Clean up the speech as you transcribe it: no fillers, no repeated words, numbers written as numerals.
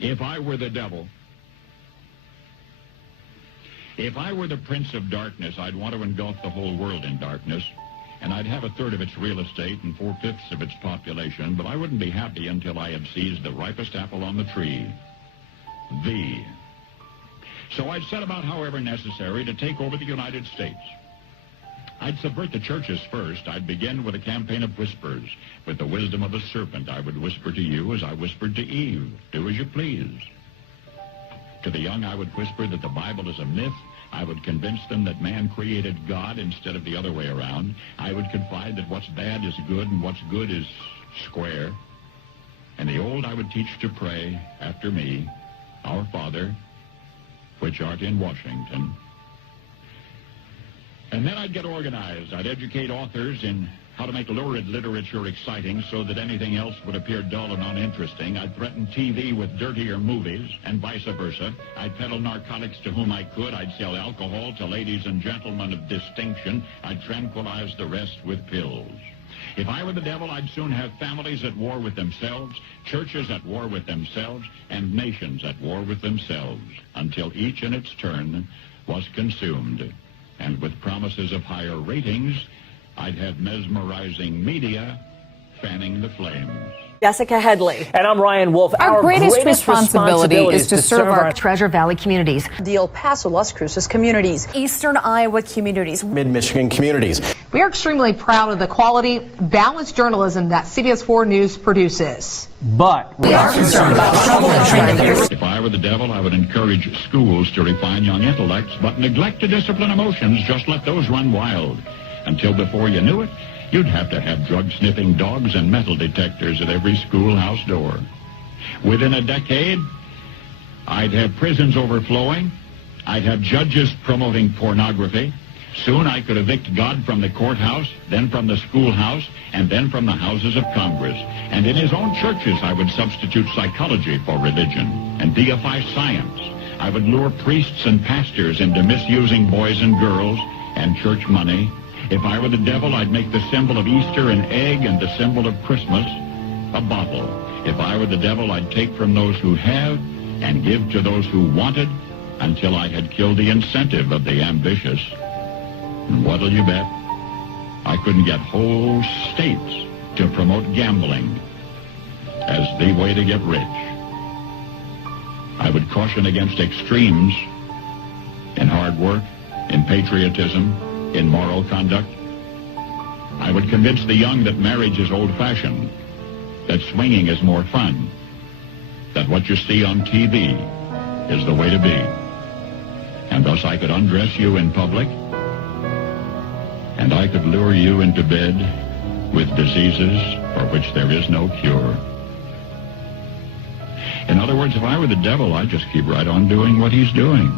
If I were the devil, if I were the prince of darkness, I'd want to engulf the whole world in darkness, and I'd have a third of its real estate and 4/5 of its population, but I wouldn't be happy until I had seized the ripest apple on the tree, thee. So I'd set about, however necessary, to take over the United States. I'd subvert the churches first. I'd begin with a campaign of whispers. With the wisdom of a serpent, I would whisper to you as I whispered to Eve, do as you please. To the young, I would whisper that the Bible is a myth. I would convince them that man created God instead of the other way around. I would confide that what's bad is good and what's good is square. And the old I would teach to pray after me, Our Father, which art in Washington. And then I'd get organized. I'd educate authors in how to make lurid literature exciting so that anything else would appear dull and uninteresting. I'd threaten TV with dirtier movies and vice versa. I'd peddle narcotics to whom I could. I'd sell alcohol to ladies and gentlemen of distinction. I'd tranquilize the rest with pills. If I were the devil, I'd soon have families at war with themselves, churches at war with themselves, and nations at war with themselves, until each in its turn was consumed. And with promises of higher ratings, I'd have mesmerizing media fanning the flames. Jessica Headley. And I'm Ryan Wolf. Our greatest responsibility is to serve our Treasure Valley communities, the El Paso, Las Cruces communities, Eastern Iowa communities, Mid-Michigan communities. We are extremely proud of the quality, balanced journalism that CBS 4 News produces. But we are concerned about trouble and trend. If I were the devil, I would encourage schools to refine young intellects, but neglect to discipline emotions. Just let those run wild. Until before you knew it, you'd have to have drug-sniffing dogs and metal detectors at every schoolhouse door. Within a decade, I'd have prisons overflowing. I'd have judges promoting pornography. Soon I could evict God from the courthouse, then from the schoolhouse, and then from the houses of Congress. And in his own churches, I would substitute psychology for religion and deify science. I would lure priests and pastors into misusing boys and girls and church money. If I were the devil, I'd make the symbol of Easter an egg and the symbol of Christmas a bottle. If I were the devil, I'd take from those who have and give to those who wanted until I had killed the incentive of the ambitious. And what'll you bet? I couldn't get whole states to promote gambling as the way to get rich. I would caution against extremes in hard work, in patriotism, in moral conduct. I would convince the young that marriage is old-fashioned, that swinging is more fun, that what you see on TV is the way to be. And thus I could undress you in public, and I could lure you into bed with diseases for which there is no cure. In other words, if I were the devil, I'd just keep right on doing what he's doing.